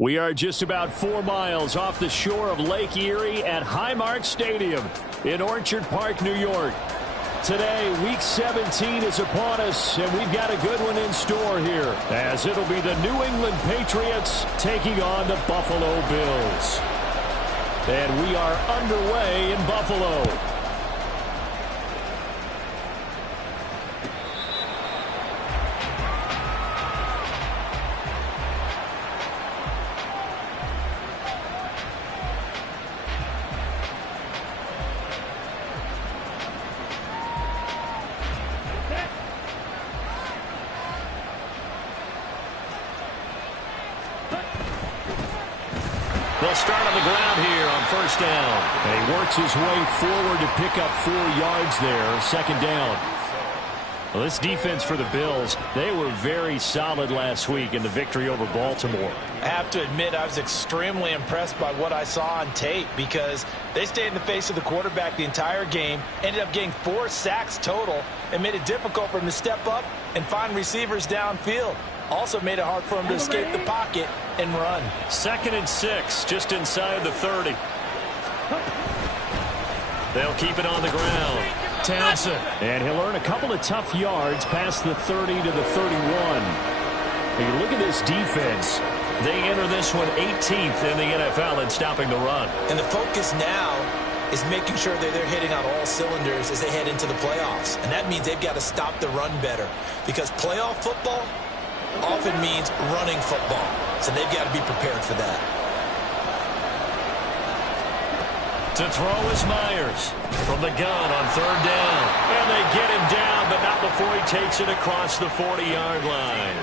We are just about 4 miles off the shore of Lake Erie at Highmark Stadium in Orchard Park, New York. Today, Week 17 is upon us, and we've got a good one in store here, as it'll be the New England Patriots taking on the Buffalo Bills. And we are underway in Buffalo. They'll start on the ground here on first down. And he works his way forward to pick up 4 yards there, second down. Well, this defense for the Bills, they were very solid last week in the victory over Baltimore. I have to admit, I was extremely impressed by what I saw on tape because they stayed in the face of the quarterback the entire game, ended up getting 4 sacks total, and made it difficult for him to step up and find receivers downfield. Also made it hard for him to escape the pocket and run. 2nd and 6, just inside the 30. They'll keep it on the ground. Townsend. And he'll earn a couple of tough yards past the 30 to the 31. When you look at this defense, they enter this one 18th in the NFL in stopping the run. And the focus now is making sure that they're hitting on all cylinders as they head into the playoffs. And that means they've got to stop the run better, because playoff football often means running football. So they've got to be prepared for that. To throw is Myers from the gun on 3rd down. And they get him down, but not before he takes it across the 40-yard line.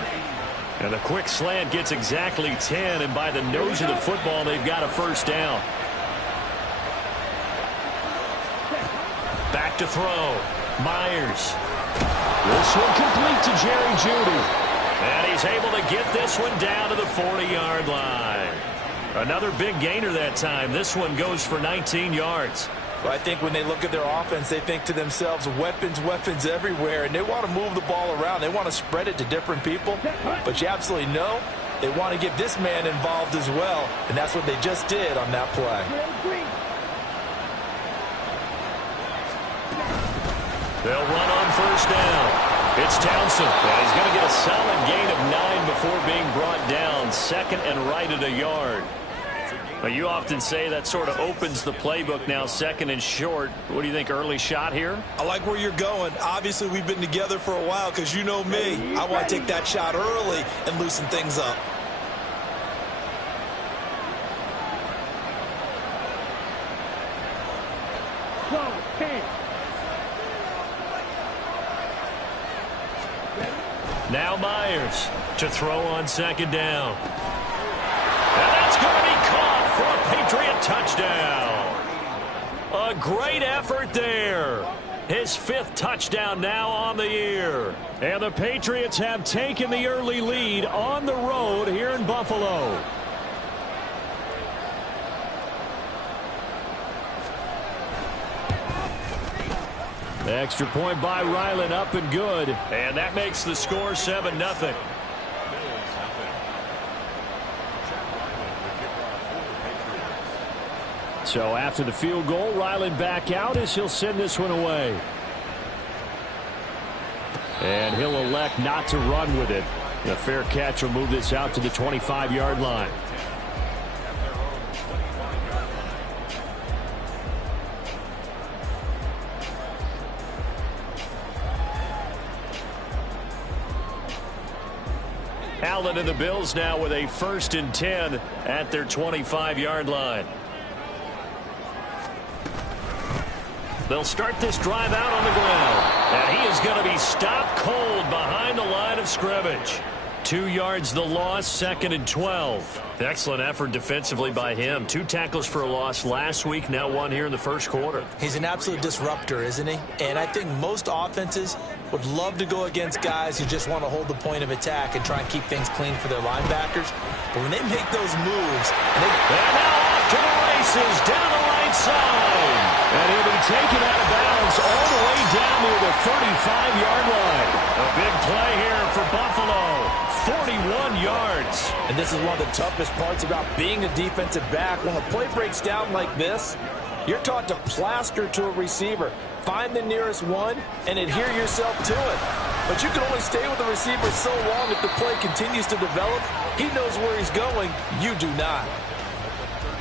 And the quick slant gets exactly 10, and by the nose of the football, they've got a first down. Back to throw. Myers. This one complete to Jerry Jeudy. And he's able to get this one down to the 40-yard line. Another big gainer that time. This one goes for 19 yards. Well, I think when they look at their offense, they think to themselves, weapons, weapons everywhere, and they want to move the ball around. They want to spread it to different people. But you absolutely know they want to get this man involved as well, and that's what they just did on that play. They'll run on first down. It's Townsend. And he's going to get a solid gain of 9 before being brought down. 2nd and right at a yard. But you often say that sort of opens the playbook now, 2nd and short. What do you think, early shot here? I like where you're going. Obviously, we've been together for a while because you know me. I want to take that shot early and loosen things up. Now Myers to throw on 2nd down. And that's going to be caught for a Patriot touchdown. A great effort there. His 5th touchdown now on the year. And the Patriots have taken the early lead on the road here in Buffalo. The extra point by Ryland up and good. And that makes the score 7-0. So after the field goal, Ryland back out as he'll send this one away. And he'll elect not to run with it. The fair catch will move this out to the 25-yard line. Allen and the Bills now with a 1st and 10 at their 25-yard line. They'll start this drive out on the ground. And he is going to be stopped cold behind the line of scrimmage. 2 yards the loss, 2nd and 12. Excellent effort defensively by him. 2 tackles for a loss last week, now 1 here in the first quarter. He's an absolute disruptor, isn't he? And I think most offenses would love to go against guys who just want to hold the point of attack and try and keep things clean for their linebackers. But when they make those moves, and now off to the races down the right side. And he'll be taken out of bounds all the way down near the 35-yard line. A big play here for Buffalo. 41 yards. And this is one of the toughest parts about being a defensive back. When a play breaks down like this, you're taught to plaster to a receiver. Find the nearest one and adhere yourself to it. But you can only stay with the receiver so long if the play continues to develop. He knows where he's going. You do not.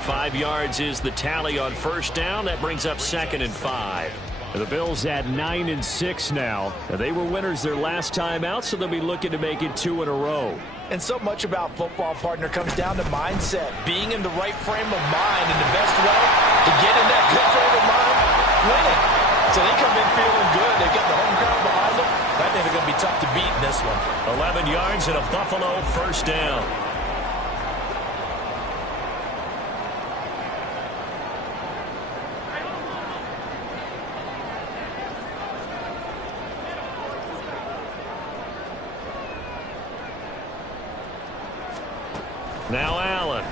5 yards is the tally on first down. That brings up 2nd and 5. The Bills at 9-6 now. They were winners their last time out, so they'll be looking to make it 2 in a row. And so much about football, partner, comes down to mindset. Being in the right frame of mind, and the best way to get in that good frame of mind, winning. So they come in feeling good. They've got the home crowd behind them. I think they're going to be tough to beat in this one. 11 yards and a Buffalo first down. Now Allen.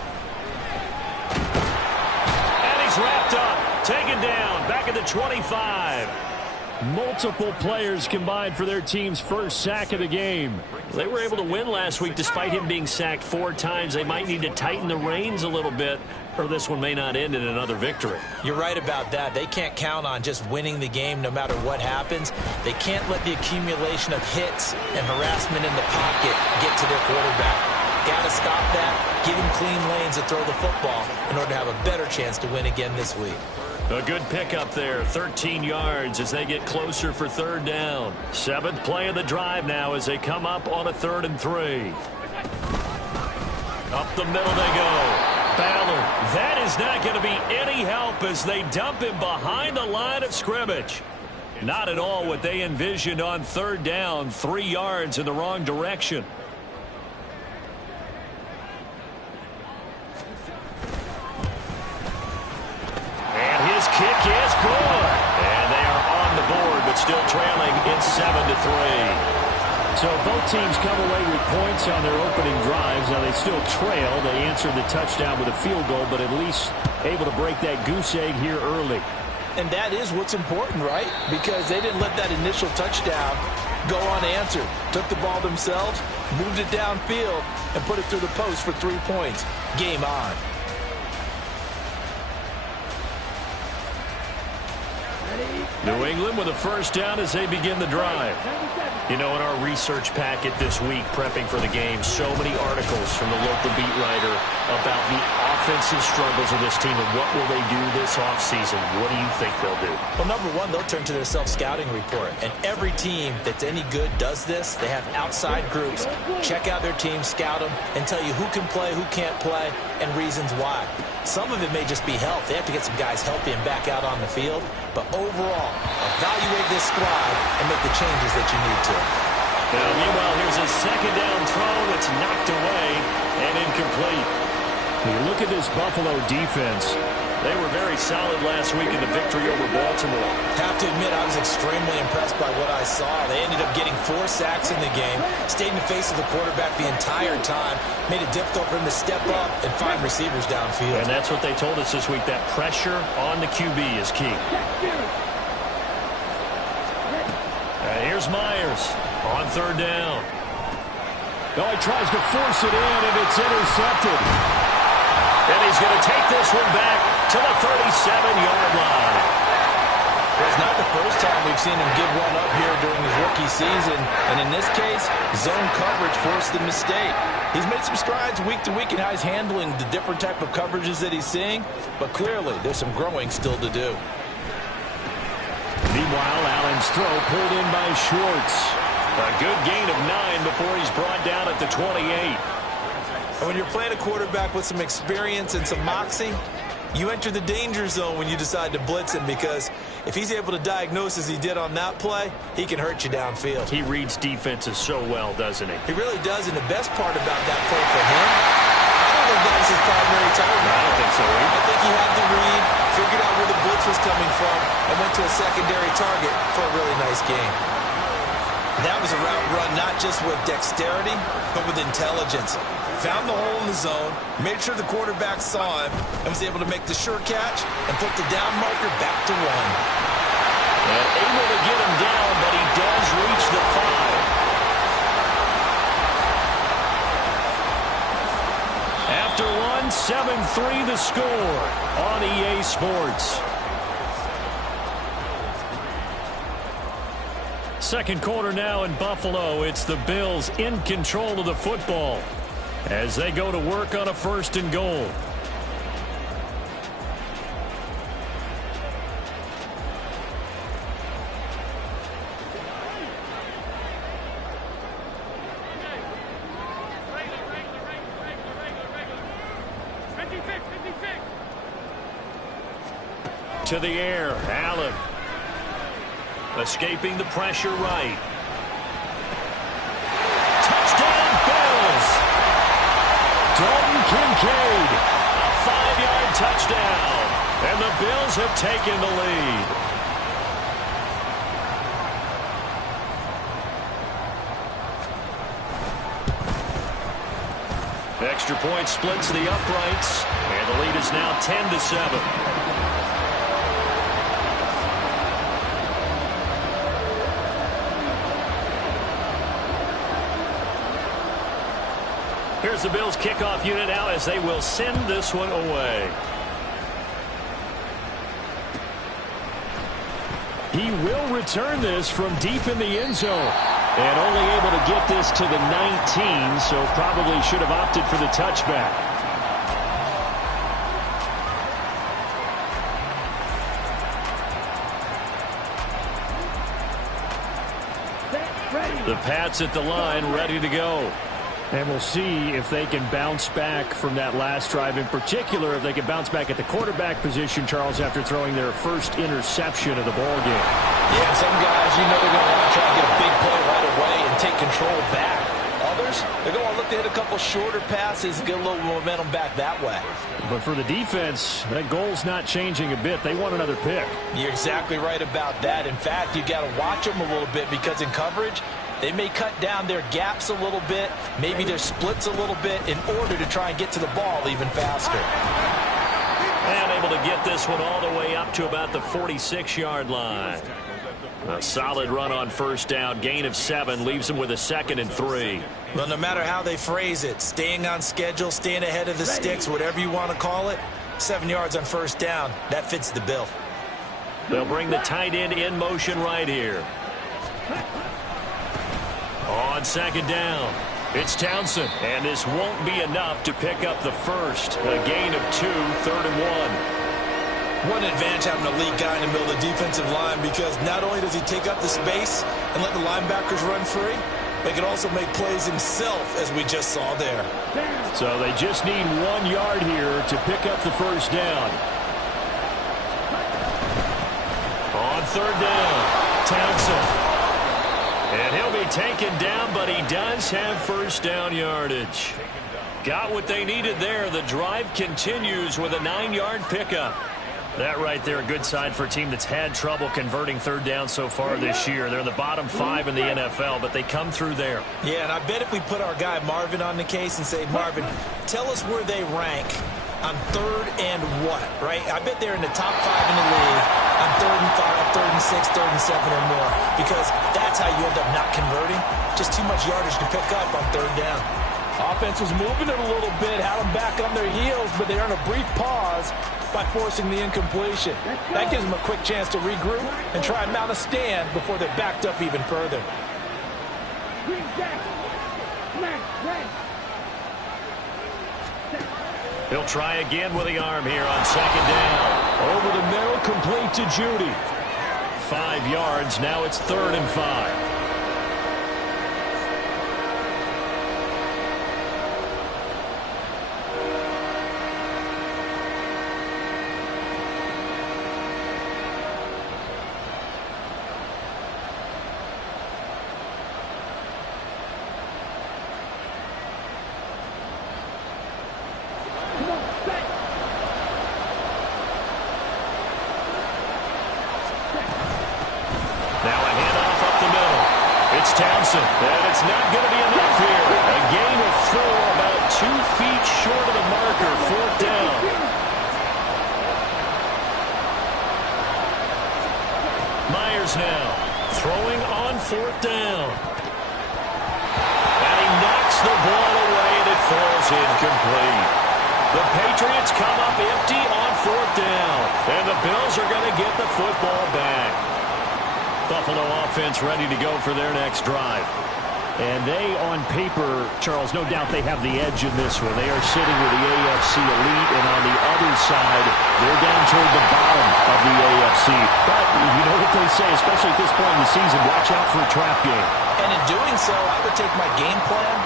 And he's wrapped up. Taken down. Back at the 25. Multiple players combined for their team's first sack of the game. They were able to win last week despite him being sacked 4 times. They might need to tighten the reins a little bit, or this one may not end in another victory. You're right about that. They can't count on just winning the game no matter what happens. They can't let the accumulation of hits and harassment in the pocket get to their quarterback. Got to stop that, give him clean lanes to throw the football in order to have a better chance to win again this week. A good pickup there, 13 yards as they get closer for 3rd down. 7th play of the drive now as they come up on a 3rd and 3. Up the middle they go. Ballard, that is not going to be any help as they dump him behind the line of scrimmage. Not at all what they envisioned on 3rd down, 3 yards in the wrong direction. Kick is good. And they are on the board, but still trailing in 7-3. So both teams come away with points on their opening drives. Now they still trail. They answered the touchdown with a field goal, but at least able to break that goose egg here early. And that is what's important, right? Because they didn't let that initial touchdown go unanswered. Took the ball themselves, moved it downfield, and put it through the post for 3 points. Game on. New England with a first down as they begin the drive. You know, in our research packet this week, prepping for the game, so many articles from the local beat writer about the offensive struggles of this team and what will they do this offseason. What do you think they'll do? Well, number one, they'll turn to their self-scouting report. And every team that's any good does this. They have outside groups. Check out their team, scout them, and tell you who can play, who can't play, and reasons why. Some of it may just be health. They have to get some guys healthy and back out on the field. But overall, evaluate this squad and make the changes that you need to. Now, meanwhile, here's a 2nd down throw. It's knocked away and incomplete. When you look at this Buffalo defense, they were very solid last week in the victory over Baltimore. Have to admit, I was extremely impressed by what I saw. They ended up getting 4 sacks in the game, stayed in the face of the quarterback the entire time, made it difficult for him to step up and find receivers downfield. And that's what they told us this week, that pressure on the QB is key. Here's Myers on 3rd down. Oh, he tries to force it in, and it's intercepted. And he's going to take this one back to the 37-yard line. It's not the first time we've seen him give one up here during his rookie season. And in this case, zone coverage forced the mistake. He's made some strides week to week in how he's handling the different type of coverages that he's seeing. But clearly, there's some growing still to do. Meanwhile, Allen's throw pulled in by Schwartz. A good gain of 9 before he's brought down at the 28. And when you're playing a quarterback with some experience and some moxie, you enter the danger zone when you decide to blitz him, because if he's able to diagnose as he did on that play, he can hurt you downfield. He reads defenses so well, doesn't he? He really does, and the best part about that play for him, I don't think that was his primary target. I don't think so either. I think he had the read, figured out where the blitz was coming from, and went to a secondary target for a really nice game. That was a route run not just with dexterity, but with intelligence. Found the hole in the zone, made sure the quarterback saw him, and was able to make the sure catch and put the down marker back to 1. And able to get him down, but he does reach the 5. one, 7-3 the score on EA Sports. Second quarter now in Buffalo. It's the Bills in control of the football as they go to work on a 1st and goal. To the air, Allen. Escaping the pressure right. Touchdown, Bills! Dalton Kincaid, a 5-yard touchdown. And the Bills have taken the lead. Extra point splits the uprights, and the lead is now 10-7. Here's the Bills kickoff unit now as they will send this one away. He will return this from deep in the end zone. And only able to get this to the 19, so probably should have opted for the touchback. The Pats at the line, ready to go. And we'll see if they can bounce back from that last drive. In particular, if they can bounce back at the quarterback position, Charles, after throwing their first interception of the ball game. Yeah, some guys, you know, they're going to want to try to get a big play right away and take control back. Others, they're going to look to hit a couple shorter passes, get a little momentum back that way. But for the defense, that goal's not changing a bit. They want another pick. You're exactly right about that. In fact, you got to watch them a little bit because in coverage, they may cut down their gaps a little bit, maybe their splits a little bit in order to try and get to the ball even faster. And able to get this one all the way up to about the 46-yard line. A solid run on first down, gain of 7, leaves them with a 2nd and 3. Well, no matter how they phrase it, staying on schedule, staying ahead of the sticks, whatever you want to call it, 7 yards on first down, that fits the bill. They'll bring the tight end in motion right here. On 2nd down, it's Townsend, and this won't be enough to pick up the first. A gain of 2, 3rd and 1. What an advantage having a lead guy in the middle of the defensive line, because not only does he take up the space and let the linebackers run free, but he can also make plays himself, as we just saw there. So they just need 1 yard here to pick up the first down. On 3rd down, Townsend. And he'll be taken down, but he does have first down yardage. Got what they needed there. The drive continues with a 9-yard pickup. That right there, a good sign for a team that's had trouble converting 3rd down so far this year. They're in the bottom 5 in the NFL, but they come through there. Yeah, and I bet if we put our guy Marvin on the case and say, Marvin, tell us where they rank on 3rd and what, right? I bet they're in the top 5 in the league on 3rd and 5, 3rd and 6, 3rd and 7 or more, because that's how you end up not converting. Just too much yardage to pick up on 3rd down. Offense was moving it a little bit, had them back on their heels, but they earned a brief pause by forcing the incompletion. That gives them a quick chance to regroup and try and mount a stand before they're backed up even further. He'll try again with the arm here on 2nd down. Over the middle, complete to Judy. 5 yards, now it's 3rd and 5. Townsend, and it's not going to be enough here. A gain of 4, about 2 feet short of the marker, 4th down. Myers now throwing on 4th down. And he knocks the ball away, and it falls incomplete. The Patriots come up empty on 4th down. And the Bills are going to get the football back. Buffalo offense ready to go for their next drive. And they, on paper, Charles, no doubt they have the edge in this one. They are sitting with the AFC elite, and on the other side, they're down toward the bottom of the AFC. But you know what they say, especially at this point in the season, watch out for a trap game. And in doing so, I would take my game plan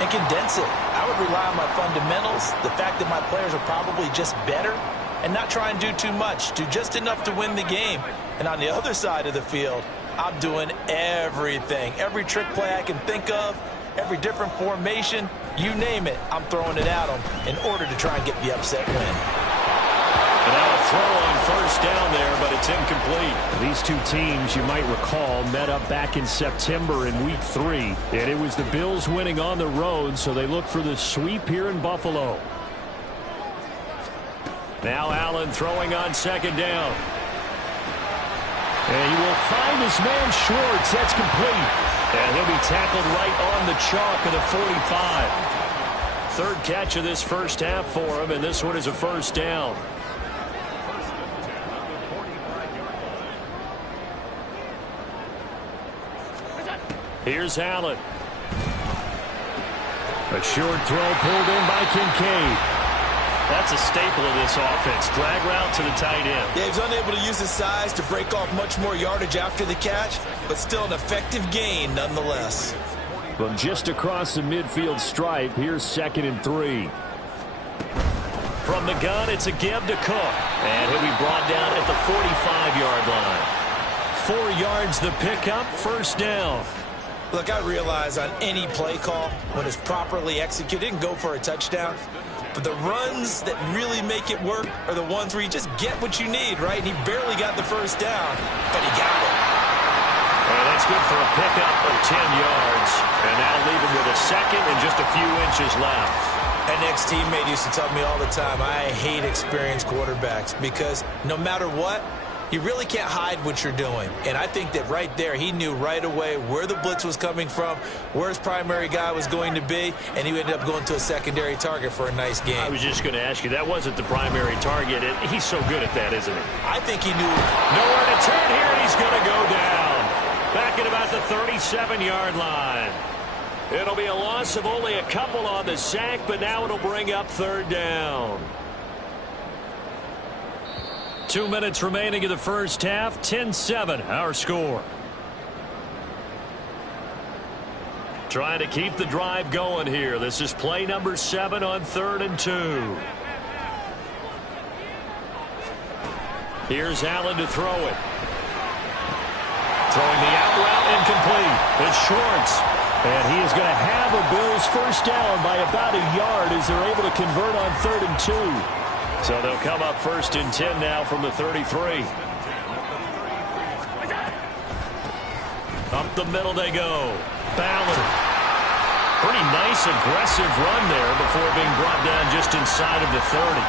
and condense it. I would rely on my fundamentals, the fact that my players are probably just better, and not try and do too much. Do just enough to win the game. And on the other side of the field, I'm doing everything. Every trick play I can think of, every different formation, you name it, I'm throwing it at them in order to try and get the upset win. And now a throw on 1st down there, but it's incomplete. These two teams, you might recall, met up back in September in Week 3. And it was the Bills winning on the road, so they look for the sweep here in Buffalo. Now Allen throwing on 2nd down. And he will find his man Schwartz. That's complete. And he'll be tackled right on the chalk of the 45. 3rd catch of this first half for him, and this one is a 1st down. Here's Allen. A short throw pulled in by Kincaid. That's a staple of this offense. Drag route to the tight end. Yeah, he's unable to use his size to break off much more yardage after the catch, but still an effective gain nonetheless. From just across the midfield stripe, here's 2nd and 3. From the gun, it's a give to Cook. And he'll be brought down at the 45-yard line. 4 yards the pickup, 1st down. Look, I realize on any play call, when it's properly executed, it can go for a touchdown. But the runs that really make it work are the ones where you just get what you need, right? And he barely got the 1st down, but he got it. And that's good for a pickup of 10 yards. And that'll leave him with a 2nd and just a few inches left. An ex-teammate used to tell me all the time, I hate experienced quarterbacks because no matter what, you really can't hide what you're doing. And I think that right there, he knew right away where the blitz was coming from, where his primary guy was going to be, and he ended up going to a secondary target for a nice game. I was just going to ask you, that wasn't the primary target. He's so good at that, isn't he? I think he knew. Nowhere to turn here, and he's going to go down. Back at about the 37-yard line. It'll be a loss of only a couple on the sack, but now it'll bring up 3rd down. 2 minutes remaining in the first half. 10-7, our score. Trying to keep the drive going here. This is play number 7 on 3rd and 2. Here's Allen to throw it. Throwing the out route incomplete. It's Schwartz. And he is going to have a Bills 1st down by about a yard as they're able to convert on 3rd and 2. So they'll come up 1st and 10 now from the 33. Up the middle they go. Ballard. Pretty nice aggressive run there before being brought down just inside of the 30.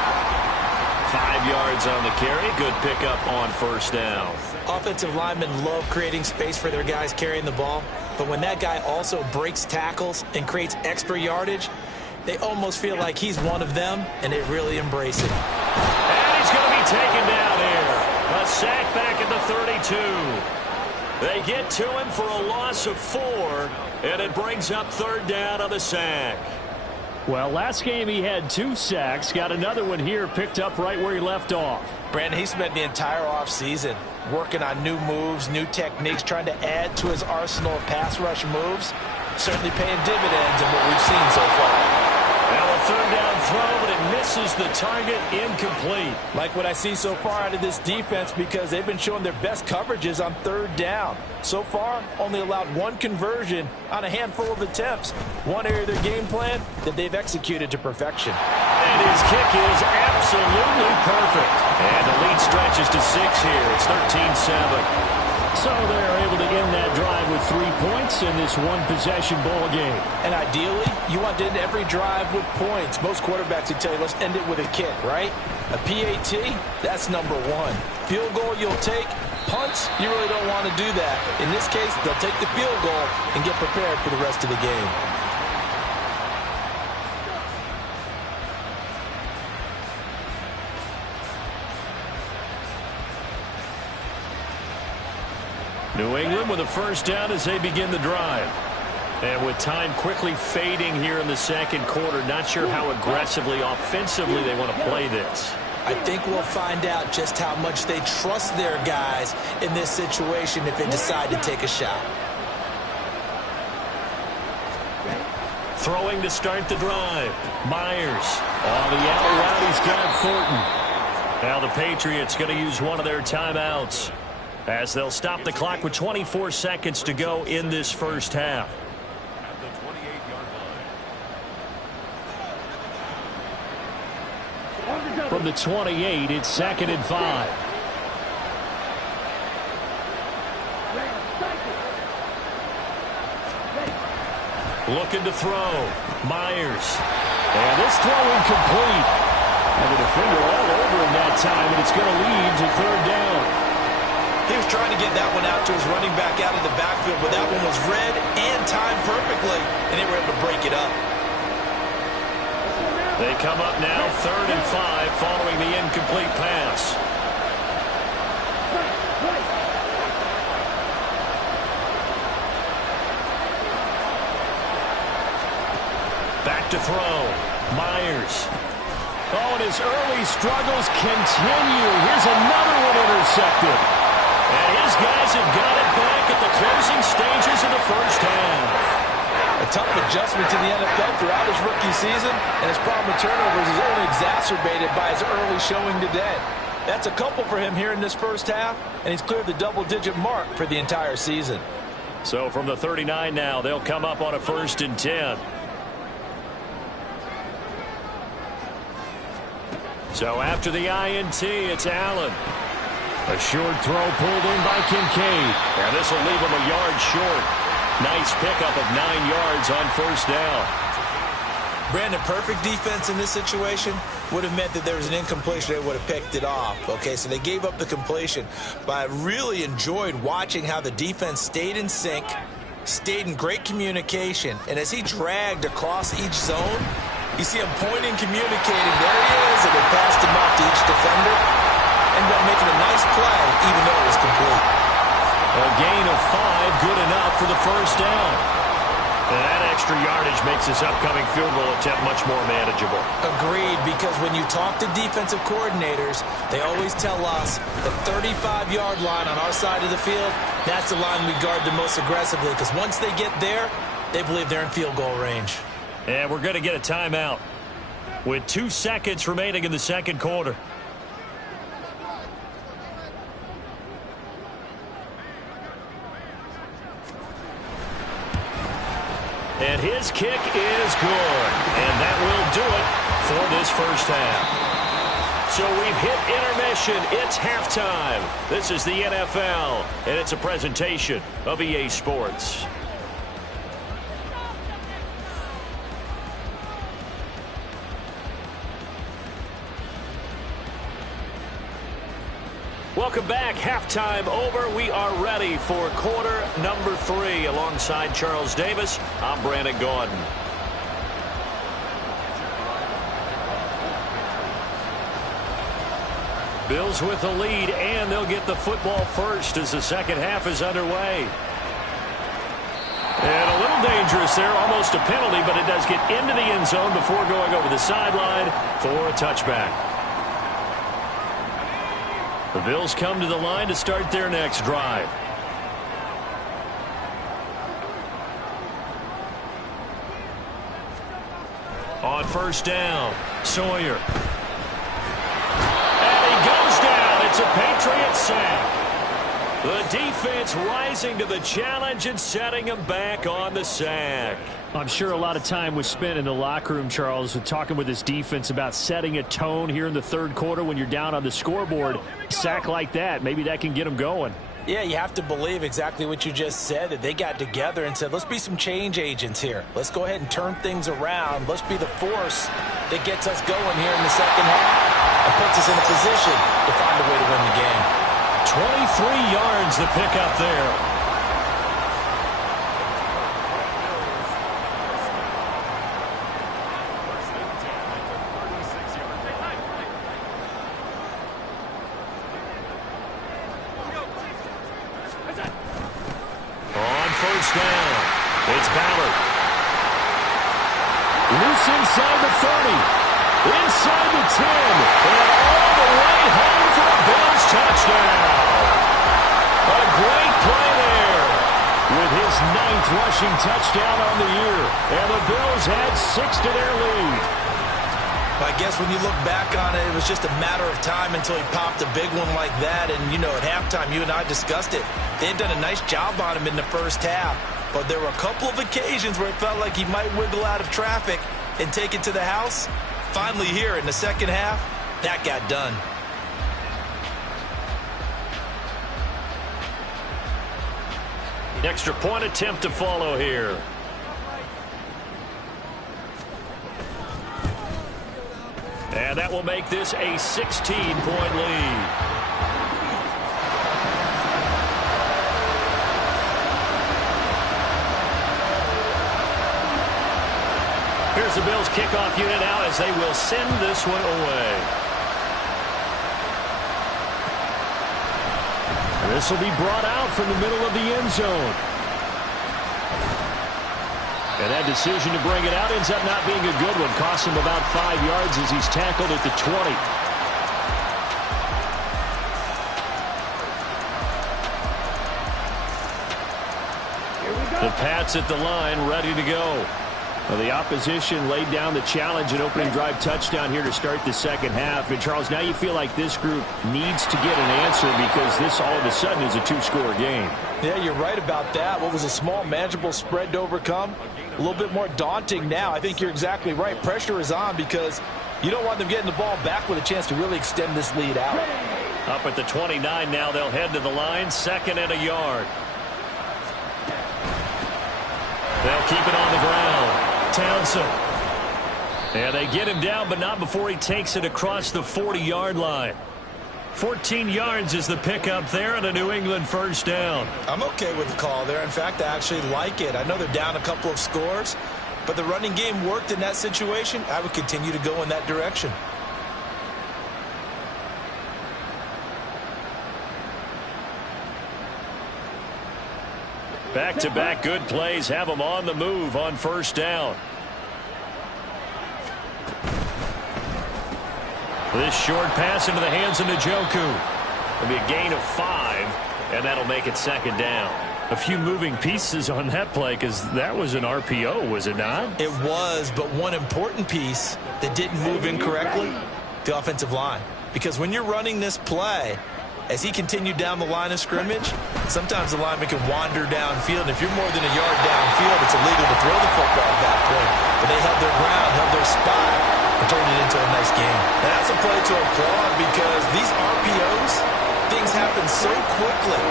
5 yards on the carry. Good pickup on 1st down. Offensive linemen love creating space for their guys carrying the ball. But when that guy also breaks tackles and creates extra yardage, they almost feel like he's one of them, and they really embrace it. And he's going to be taken down here. A sack back at the 32. They get to him for a loss of 4, and it brings up 3rd down on the sack. Well, last game he had 2 sacks. Got another one here picked up right where he left off. Brandon, he spent the entire offseason working on new moves, new techniques, trying to add to his arsenal of pass rush moves. Certainly paying dividends in what we've seen so far. Now a 3rd down throw, but it misses the target, incomplete. Like what I see so far out of this defense because they've been showing their best coverages on 3rd down. So far, only allowed 1 conversion on a handful of attempts. One area of their game plan that they've executed to perfection. And his kick is absolutely perfect. And the lead stretches to 6 here. It's 13-7. So they're able to end that drive with 3 points in this one-possession ball game. And ideally, you want to end every drive with points. Most quarterbacks would tell you, let's end it with a kick, right? A PAT, that's number 1. Field goal you'll take. Punts, you really don't want to do that. In this case, they'll take the field goal and get prepared for the rest of the game. New England with a first down as they begin the drive. And with time quickly fading here in the second quarter, not sure how aggressively, offensively they want to play this. I think we'll find out just how much they trust their guys in this situation if they decide to take a shot. Throwing to start the drive. Myers on the out route. He's got Thornton. Now the Patriots going to use one of their timeouts as they'll stop the clock with 24 seconds to go in this first half. From the 28, it's 2nd and 5. Looking to throw. Myers. And this throw incomplete. And the defender all over him that time, and it's going to lead to 3rd down. He was trying to get that one out to his running back out of the backfield, but that one was read and timed perfectly, and they were able to break it up. They come up now 3rd and 5 following the incomplete pass. Back to throw. Myers. Oh, and his early struggles continue. Here's another one intercepted. And his guys have got it back at the closing stages of the first half. A tough adjustment to the NFL throughout his rookie season, and his problem with turnovers is only exacerbated by his early showing today. That's a couple for him here in this first half, and he's cleared the double-digit mark for the entire season. So from the 39 now, they'll come up on a 1st and 10. So after the INT, it's Allen. A short throw pulled in by Kincaid. And this will leave him a yard short. Nice pickup of 9 yards on 1st down. Brandon, perfect defense in this situation would have meant that there was an incompletion. They would have picked it off. Okay, so they gave up the completion. But I really enjoyed watching how the defense stayed in sync, stayed in great communication. And as he dragged across each zone, you see him pointing, communicating. There he is, and they passed him off to each defender. Ended up making a nice play, even though it was complete. A gain of 5, good enough for the first down. And that extra yardage makes this upcoming field goal attempt much more manageable. Agreed, because when you talk to defensive coordinators, they always tell us the 35-yard line on our side of the field, that's the line we guard the most aggressively, because once they get there, they believe they're in field goal range. And we're going to get a timeout with 2 seconds remaining in the second quarter. And his kick is good. And that will do it for this first half. So we've hit intermission. It's halftime. This is the NFL, and it's a presentation of EA Sports. Welcome back. Halftime over. We are ready for quarter number 3. Alongside Charles Davis, I'm Brandon Gordon. Bills with the lead, and they'll get the football first as the second half is underway. And a little dangerous there, almost a penalty, but it does get into the end zone before going over the sideline for a touchback. The Bills come to the line to start their next drive. On first down, Sawyer. And he goes down. It's a Patriot sack. The defense rising to the challenge and setting him back on the sack. I'm sure a lot of time was spent in the locker room, Charles, talking with his defense about setting a tone here in the third quarter when you're down on the scoreboard. A sack like that, maybe that can get them going. Yeah, you have to believe exactly what you just said, that they got together and said, let's be some change agents here. Let's go ahead and turn things around. Let's be the force that gets us going here in the second half and puts us in a position to find a way to win the game. 23 yards the pickup there. first down. It's Ballard. Loose inside the 30. Inside the 10. And all the way home for a Bills touchdown. A great play there. With his 9th rushing touchdown on the year. And the Bills had 6 to their lead. I guess when you look back on it, it was just a matter of time until he popped a big one like that. And, you know, at halftime, you and I discussed it. They had done a nice job on him in the first half. But there were a couple of occasions where it felt like he might wiggle out of traffic and take it to the house. Finally here in the second half, that got done. An extra point attempt to follow here. And that will make this a 16-point lead. Here's the Bills kickoff unit now as they will send this one away. And this will be brought out from the middle of the end zone. And that decision to bring it out ends up not being a good one. Costs him about 5 yards as he's tackled at the 20. The Pats at the line, ready to go. Well, the opposition laid down the challenge and opening drive touchdown here to start the second half. And, Charles, now you feel like this group needs to get an answer because this all of a sudden is a 2-score game. Yeah, you're right about that. What was a small, manageable spread to overcome? A little bit more daunting now. I think you're exactly right. Pressure is on because you don't want them getting the ball back with a chance to really extend this lead out. Up at the 29 now, they'll head to the line. 2nd and a yard. They'll keep it on the ground. Townsend. And they get him down, but not before he takes it across the 40-yard line. 14 yards is the pickup there and a New England first down. I'm okay with the call there. In fact, I actually like it. I know they're down a couple of scores, but the running game worked in that situation. I would continue to go in that direction. Back-to-back good plays have them on the move on first down. This short pass into the hands of Njoku. It'll be a gain of 5, and that'll make it 2nd down. A few moving pieces on that play because that was an RPO, was it not? It was, but one important piece that didn't move incorrectly, the offensive line. Because when you're running this play, as he continued down the line of scrimmage, sometimes the lineman can wander downfield. And if you're more than a yard downfield, it's illegal to throw the football at that point. But they held their ground, held their spot, and turned it into a nice game. And that's a play to applaud because these RPOs, things happen so quickly.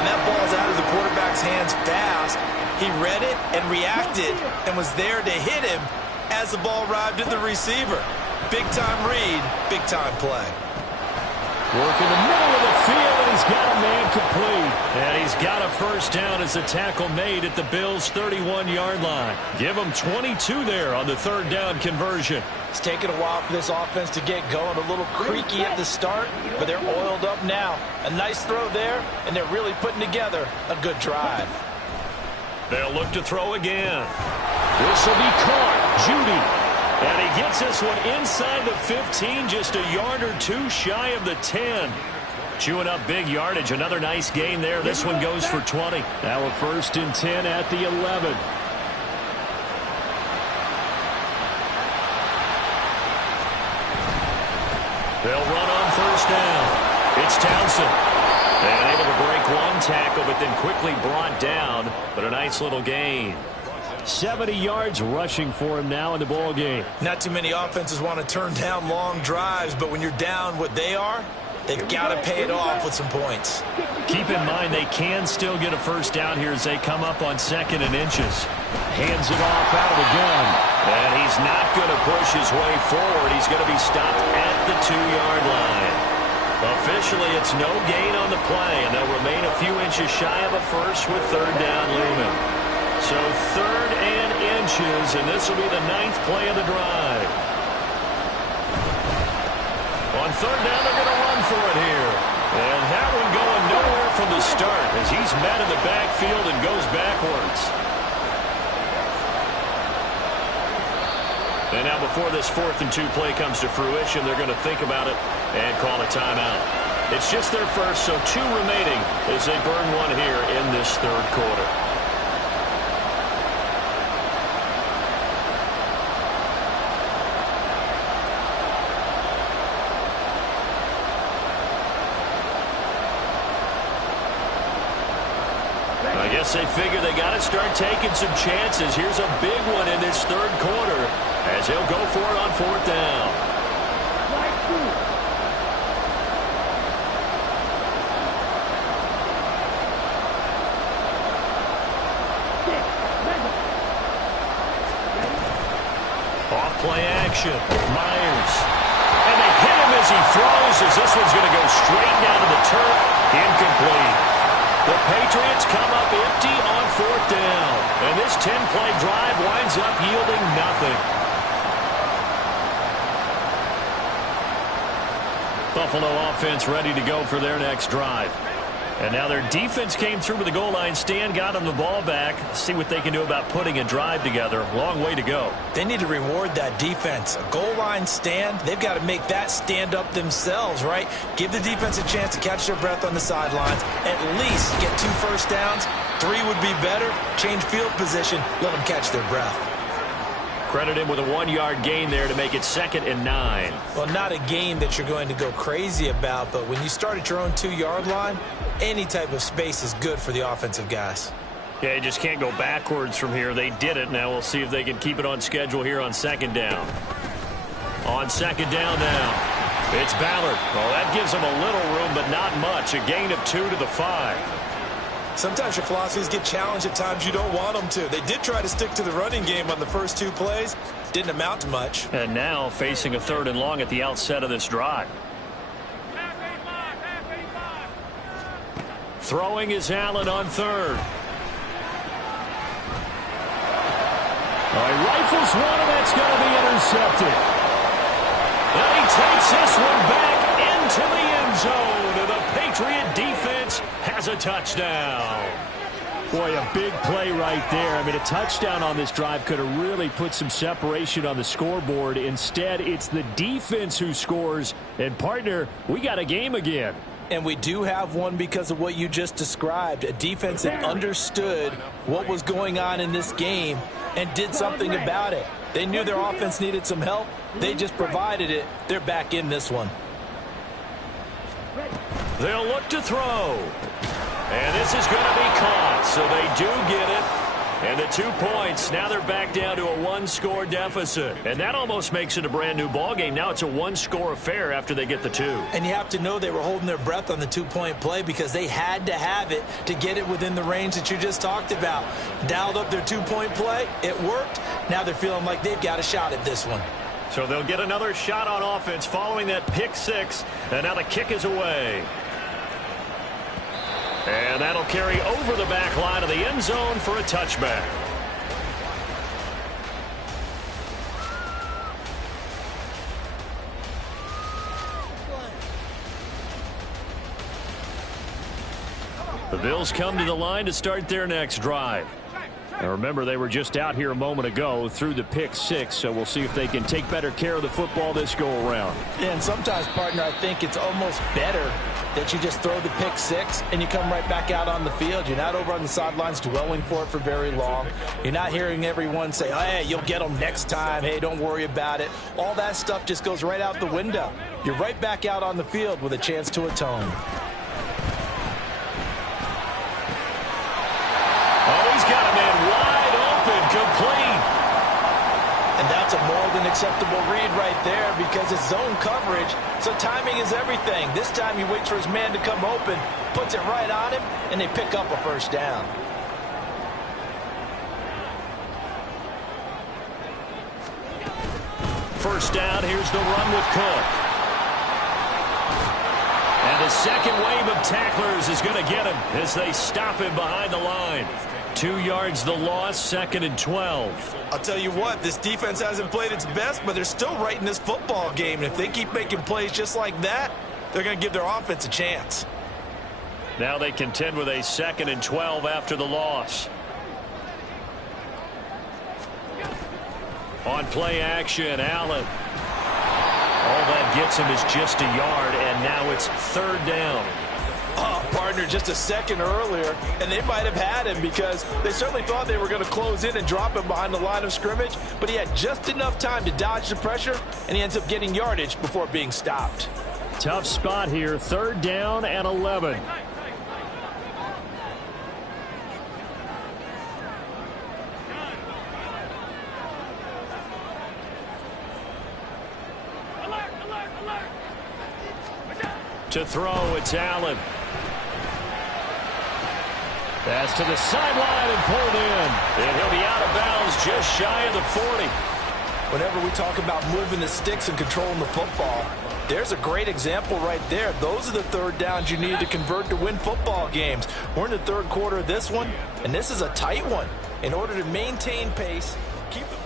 And that ball's out of the quarterback's hands fast. He read it and reacted and was there to hit him as the ball arrived at the receiver. Big-time read, big-time play. Work in the middle of the field, and he's got a man complete. And he's got a first down as the tackle made at the Bills' 31-yard line. Give them 22 there on the 3rd down conversion. It's taken a while for this offense to get going. A little creaky at the start, but they're oiled up now. A nice throw there, and they're really putting together a good drive. They'll look to throw again. This will be caught. Judy. And he gets this one inside the 15, just a yard or 2 shy of the 10. Chewing up big yardage. Another nice gain there. This one goes for 20. Now a 1st and 10 at the 11. They'll run on first down. It's Townsend. And able to break one tackle, but then quickly brought down. But a nice little gain. 70 yards rushing for him now in the ball game. Not too many offenses want to turn down long drives, but when you're down what they are, they've got to pay it off with some points. Keep in mind they can still get a first down here as they come up on 2nd and inches. Hands it off out of the gun. And he's not going to push his way forward. He's going to be stopped at the 2-yard line. Officially, it's no gain on the play, and they'll remain a few inches shy of a first with 3rd down looming. So 3rd and inches, and this will be the 9th play of the drive. On 3rd down, they're going to run for it here. And that one going nowhere from the start as he's met in the backfield and goes backwards. And now before this 4th and 2 play comes to fruition, they're going to think about it and call a timeout. It's just their first, so 2 remaining as they burn one here in this 3rd quarter. I guess they figure they got to start taking some chances. Here's a big one in this 3rd quarter as he'll go for it on 4th down. Off play action. Myers. And they hit him as he throws as this one's going to go straight down to the turf. Incomplete. The Patriots come up empty on 4th down. And this 10-play drive winds up yielding nothing. Buffalo offense ready to go for their next drive. And now their defense came through with the goal line stand, got them the ball back. See what they can do about putting a drive together. Long way to go. They need to reward that defense. A goal line stand, they've got to make that stand up themselves, right? Give the defense a chance to catch their breath on the sidelines. At least get 2 first downs. 3 would be better. Change field position. Let them catch their breath. Credit him with a 1-yard gain there to make it 2nd and 9. Well, not a gain that you're going to go crazy about, but when you start at your own 2-yard line, any type of space is good for the offensive guys. Yeah, you just can't go backwards from here. They did it. Now we'll see if they can keep it on schedule here on 2nd down. On 2nd down now, it's Ballard. Well, that gives them a little room, but not much. A gain of 2 to the 5. Sometimes your philosophies get challenged at times you don't want them to. They did try to stick to the running game on the first 2 plays. Didn't amount to much. And now facing a 3rd and long at the outset of this drive. Throwing is Allen on 3rd. He rifles one, and that's going to be intercepted. And he takes this one back into the end zone. And the Patriot defense has a touchdown. Boy, a big play right there. I mean, a touchdown on this drive could have really put some separation on the scoreboard. Instead, it's the defense who scores. And, partner, we got a game again. And we do have one because of what you just described. A defense that understood what was going on in this game and did something about it. They knew their offense needed some help. They just provided it. They're back in this one. They'll look to throw. And this is going to be caught. So they do get it. And the 2 points, now they're back down to a 1-score deficit. And that almost makes it a brand-new ball game. Now it's a 1-score affair after they get the 2. And you have to know they were holding their breath on the 2-point play because they had to have it to get it within the range that you just talked about. Dialed up their 2-point play. It worked. Now they're feeling like they've got a shot at this one. So they'll get another shot on offense following that pick 6. And now the kick is away. And that'll carry over the back line of the end zone for a touchback. The Bills come to the line to start their next drive. And remember, they were just out here a moment ago through the pick 6, so we'll see if they can take better care of the football this go-around. Yeah, and sometimes, partner, I think it's almost better that you just throw the pick 6 and you come right back out on the field. You're not over on the sidelines dwelling for it for very long. You're not hearing everyone say, oh, hey, you'll get them next time. Hey, don't worry about it. All that stuff just goes right out the window. You're right back out on the field with a chance to atone. Oh, he's got a man wide open, complete. And that's a more than acceptable read right there because it's zone coverage, so timing is everything. This time he waits for his man to come open, puts it right on him, and they pick up a first down. First down, here's the run with Cook. And a second wave of tacklers is going to get him as they stop him behind the line. 2 yards the loss, 2nd and 12. I'll tell you what, this defense hasn't played its best, but they're still right in this football game. And if they keep making plays just like that, they're going to give their offense a chance. Now they contend with a 2nd and 12 after the loss. On play action, Allen. All that gets him is just a yard, and now it's 3rd down. Oh, partner, just a second earlier, and they might have had him because they certainly thought they were going to close in and drop him behind the line of scrimmage, but he had just enough time to dodge the pressure, and he ends up getting yardage before being stopped. Tough spot here, 3rd down and 11. To throw, it's Allen. Pass to the sideline and pulled in. And he'll be out of bounds just shy of the 40. Whenever we talk about moving the sticks and controlling the football, there's a great example right there. Those are the 3rd downs you need to convert to win football games. We're in the 3rd quarter of this one, and this is a tight one. In order to maintain pace, keep the...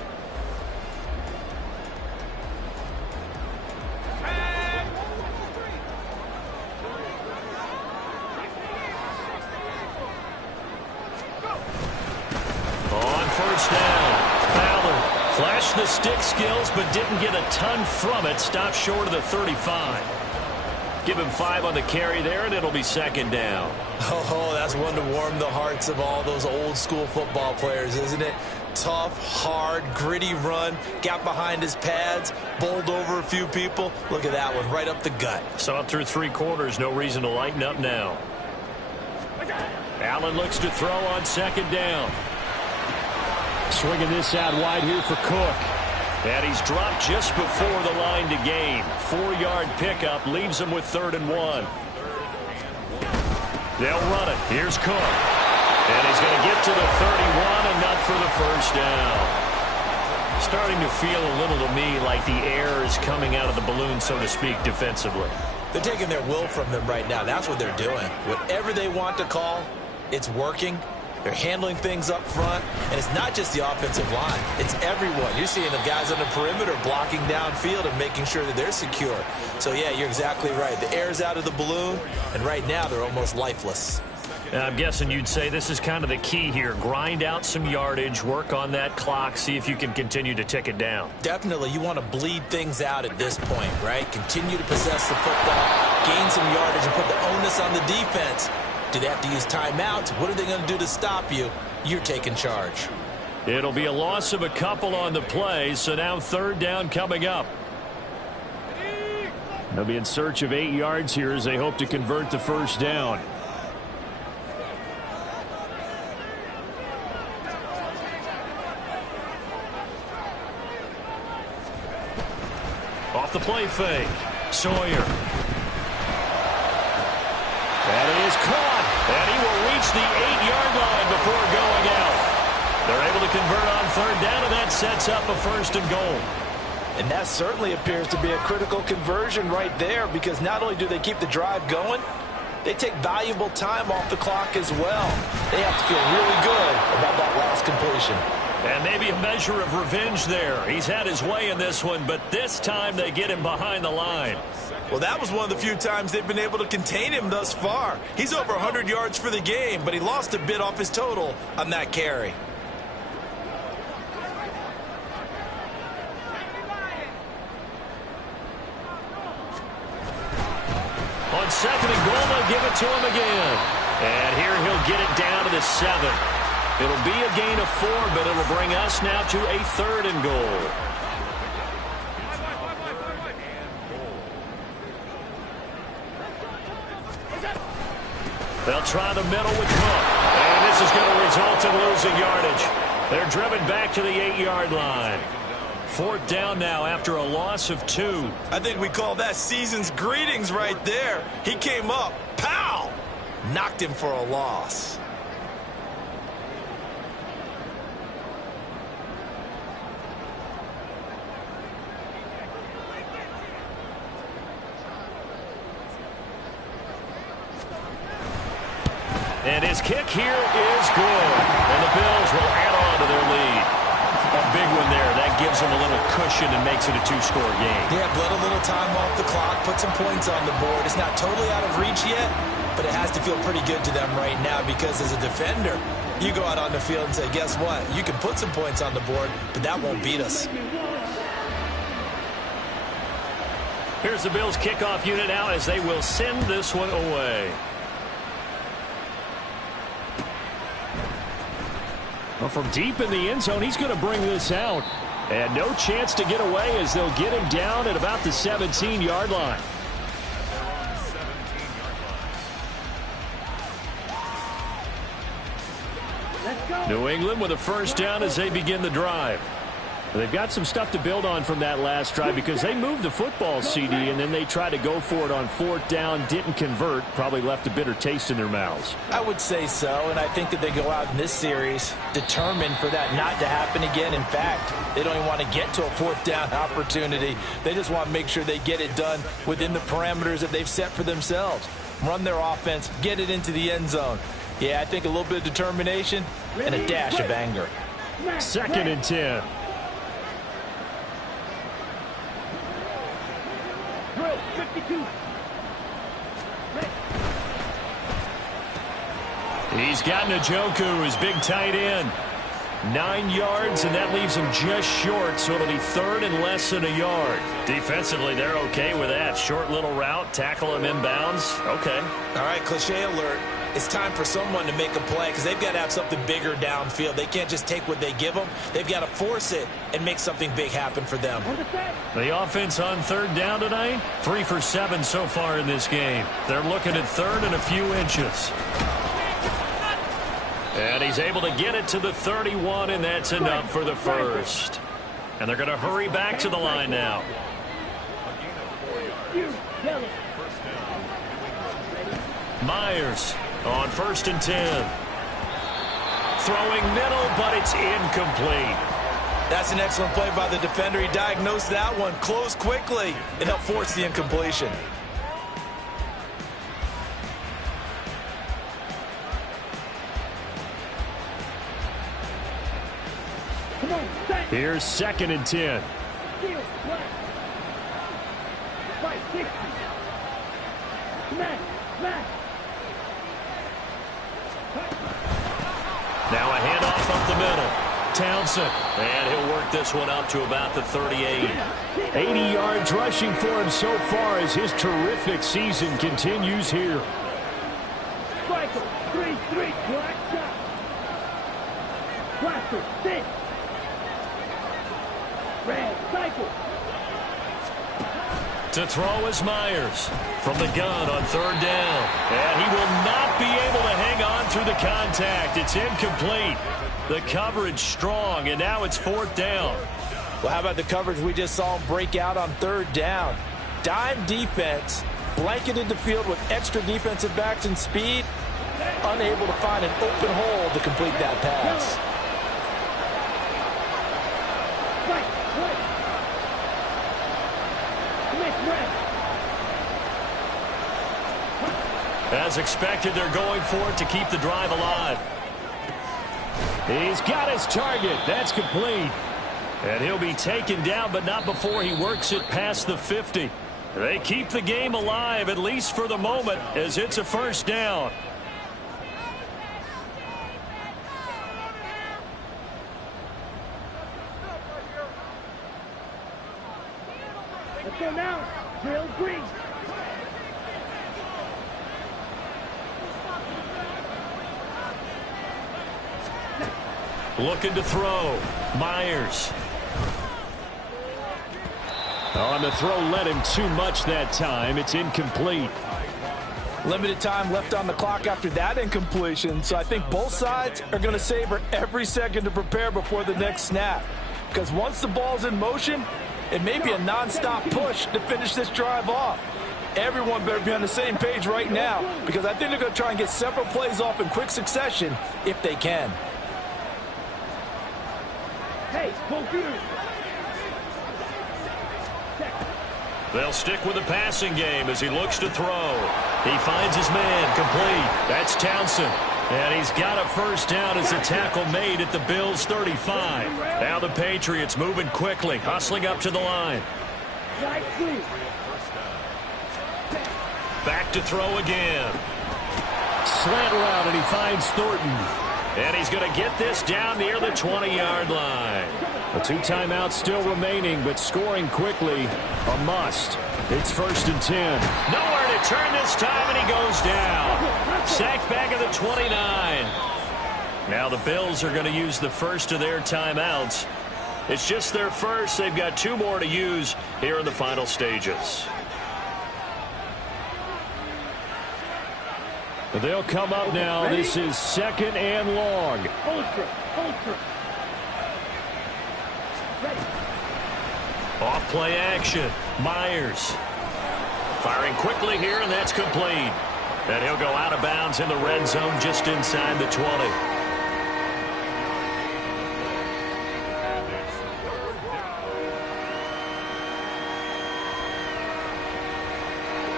Flashed the stick skills, but didn't get a ton from it. Stopped short of the 35. Give him 5 on the carry there, and it'll be 2nd down. Oh, that's one to warm the hearts of all those old-school football players, isn't it? Tough, hard, gritty run. Got behind his pads, bowled over a few people. Look at that one, right up the gut. Saw it through 3 quarters. No reason to lighten up now. Allen looks to throw on 2nd down. Swinging this out wide here for Cook. And he's dropped just before the line to gain. 4-yard pickup leaves him with 3rd and 1. They'll run it. Here's Cook. And he's going to get to the 31, enough for the 1st down. Starting to feel a little to me like the air is coming out of the balloon, so to speak, defensively. They're taking their will from them right now. That's what they're doing. Whatever they want to call, it's working. They're handling things up front, and it's not just the offensive line. It's everyone. You're seeing the guys on the perimeter blocking downfield and making sure that they're secure. So, yeah, you're exactly right. The air's out of the balloon, and right now they're almost lifeless. I'm guessing you'd say this is kind of the key here. Grind out some yardage, work on that clock, see if you can continue to tick it down. Definitely. You want to bleed things out at this point, right? Continue to possess the football, gain some yardage, and put the onus on the defense. Do they have to use timeouts? What are they going to do to stop you? You're taking charge. It'll be a loss of a couple on the play, so now 3rd down coming up. They'll be in search of 8 yards here as they hope to convert the 1st down. Off the play fake. Sawyer. That is caught, and he will reach the 8-yard line before going out. They're able to convert on 3rd down, and that sets up a 1st and goal. And that certainly appears to be a critical conversion right there, because not only do they keep the drive going, they take valuable time off the clock as well. They have to feel really good about that last completion. And maybe a measure of revenge there. He's had his way in this one, but this time they get him behind the line. Well, that was one of the few times they've been able to contain him thus far. He's over 100 yards for the game, but he lost a bit off his total on that carry. On 2nd and goal, they'll give it to him again. And here he'll get it down to the 7. It'll be a gain of 4, but it'll bring us now to a 3rd and goal. They'll try the middle with Cook. And this is going to result in losing yardage. They're driven back to the 8-yard line. 4th down now after a loss of 2. I think we call that season's greetings right there. He came up, pow! Knocked him for a loss. And his kick here is good. And the Bills will add on to their lead. A big one there. That gives them a little cushion and makes it a 2-score game. Yeah, bled a little time off the clock, put some points on the board. It's not totally out of reach yet, but it has to feel pretty good to them right now because as a defender, you go out on the field and say, guess what? You can put some points on the board, but that won't beat us. Here's the Bills kickoff unit now as they will send this one away. Well, from deep in the end zone, he's going to bring this out. And no chance to get away as they'll get him down at about the 17-yard line. New England with a first down as they begin the drive. They've got some stuff to build on from that last drive because they moved the football, CD, and then they tried to go for it on fourth down, didn't convert, probably left a bitter taste in their mouths. I would say so, and I think that they go out in this series determined for that not to happen again. In fact, they don't even want to get to a fourth down opportunity. They just want to make sure they get it done within the parameters that they've set for themselves. Run their offense, get it into the end zone. Yeah, I think a little bit of determination and a dash of anger. 2nd and 10. He's got Njoku, his big tight end. 9 yards, and that leaves him just short, so it'll be 3rd and less than a yard. Defensively, they're okay with that. Short little route, tackle him inbounds. Okay. All right, cliche alert. It's time for someone to make a play because they've got to have something bigger downfield. They can't just take what they give them. They've got to force it and make something big happen for them. The offense on 3rd down tonight, 3 for 7 so far in this game. They're looking at 3rd and a few inches. And he's able to get it to the 31, and that's enough for the first. And they're going to hurry back to the line now. Myers on 1st and 10. Throwing middle, but it's incomplete. That's an excellent play by the defender. He diagnosed that one, closed quickly, and helped force the incompletion. Here's 2nd and 10. Now a handoff up the middle. Townsend. And he'll work this one up to about the 38. 80 yards rushing for him so far as his terrific season continues here. 3-3, black shot. Blaster, 6. Red, cycle. To throw is Myers from the gun on 3rd down. And he will not be able to hang on through the contact. It's incomplete. The coverage strong, and now it's 4th down. Well, how about the coverage we just saw him break out on 3rd down? Dime defense, blanketed the field with extra defensive backs and speed, unable to find an open hole to complete that pass. As expected, they're going for it to keep the drive alive. He's got his target. That's complete. And he'll be taken down, but not before he works it past the 50. They keep the game alive, at least for the moment, as it's a 1st down. Let's go now. Drill green. Looking to throw. Myers. On the throw, led him too much that time. It's incomplete. Limited time left on the clock after that incompletion, so I think both sides are going to savor every second to prepare before the next snap. Because once the ball's in motion, it may be a non-stop push to finish this drive off. Everyone better be on the same page right now, because I think they're going to try and get several plays off in quick succession if they can. Hey, computer. They'll stick with the passing game as he looks to throw. He finds his man, complete. That's Townsend. And he's got a 1st down as the tackle made at the Bills' 35. Now the Patriots moving quickly, hustling up to the line. Right, clear. Back to throw again. slant route, and he finds Thornton. And he's going to get this down near the 20-yard line. The 2 timeouts still remaining, but scoring quickly, a must. It's 1st and 10. Nowhere to turn this time, and he goes down. Sacked back at the 29. Now the Bills are going to use the first of their timeouts. It's just their first. They've got 2 more to use here in the final stages. They'll come up now. This is 2nd and long. Off play action. Myers firing quickly here, and that's complete. And he'll go out of bounds in the red zone just inside the 20.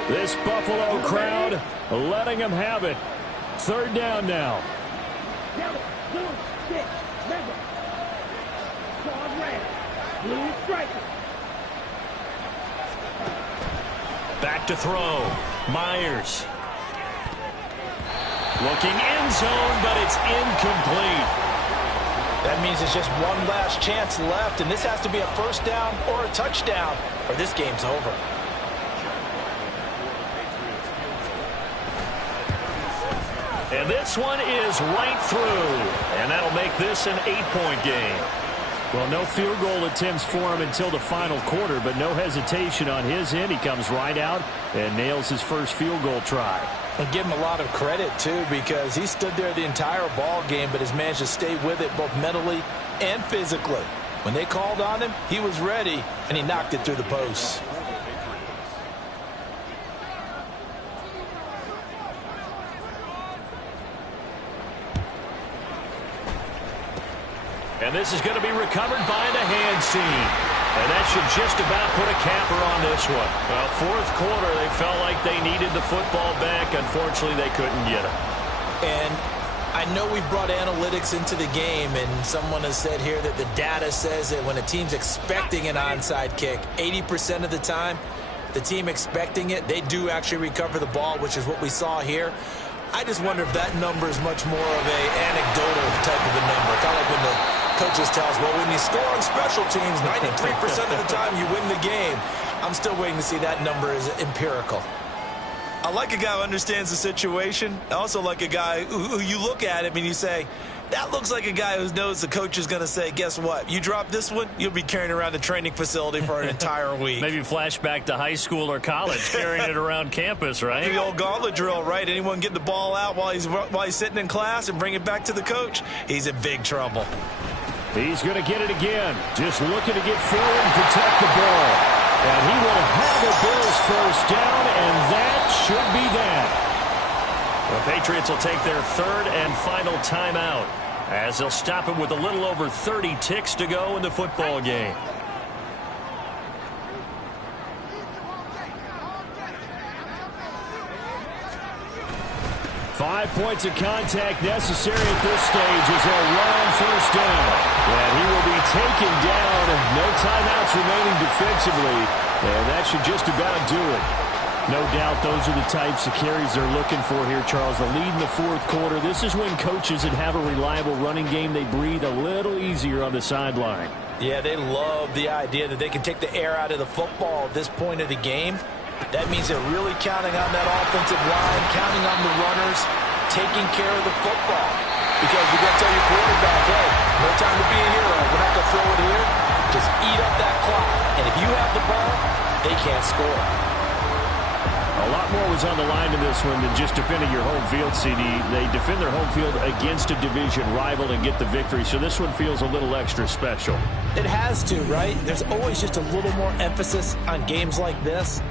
This Buffalo crowd letting them have it. 3rd down now. Back to throw. Myers. Looking end zone, but it's incomplete. That means it's just one last chance left, and this has to be a 1st down or a touchdown, or this game's over. And this one is right through. And that'll make this an 8-point game. Well, no field goal attempts for him until the final quarter, but no hesitation on his end. He comes right out and nails his first field goal try. And give him a lot of credit, too, because he stood there the entire ball game, but has managed to stay with it both mentally and physically. When they called on him, he was ready, and he knocked it through the posts. And this is going to be recovered by the hands team. And that should just about put a capper on this one. Well, 4th quarter, they felt like they needed the football back. Unfortunately, they couldn't get it. And I know we've brought analytics into the game, and someone has said here that the data says that when a team's expecting an onside kick, 80% of the time, the team expecting it, they do actually recover the ball, which is what we saw here. I just wonder if that number is much more of an anecdotal type of a number. Kind of like when the coaches tell us, well, when you score on special teams, 93% of the time you win the game. I'm still waiting to see that number is empirical. I like a guy who understands the situation. I also like a guy who you look at him and you say, that looks like a guy who knows the coach is going to say, guess what? You drop this one, you'll be carrying around the training facility for an entire week. Maybe flashback to high school or college, carrying it around campus, right? The old gauntlet drill, right? Anyone get the ball out while he's sitting in class and bring it back to the coach, he's in big trouble. He's going to get it again. Just looking to get forward and protect the ball. And he will have the Bills 1st down, and that should be that. The Patriots will take their 3rd and final timeout, as they'll stop it with a little over 30 ticks to go in the football game. Five points of contact necessary at this stage as they'll run on 1st down. And he will be taken down. No timeouts remaining defensively. And that should just about do it. No doubt those are the types of carries they're looking for here, Charles. The lead in the 4th quarter. This is when coaches that have a reliable running game, they breathe a little easier on the sideline. Yeah, they love the idea that they can take the air out of the football at this point of the game. That means they're really counting on that offensive line, counting on the runners, taking care of the football. Because you're going to tell your quarterback, hey, no time to be a hero. We're not going to throw it here. Just eat up that clock. And if you have the ball, they can't score. A lot more was on the line in this one than just defending your home field, CD. They defend their home field against a division rival and get the victory, so this one feels a little extra special. It has to, right? There's always just a little more emphasis on games like this.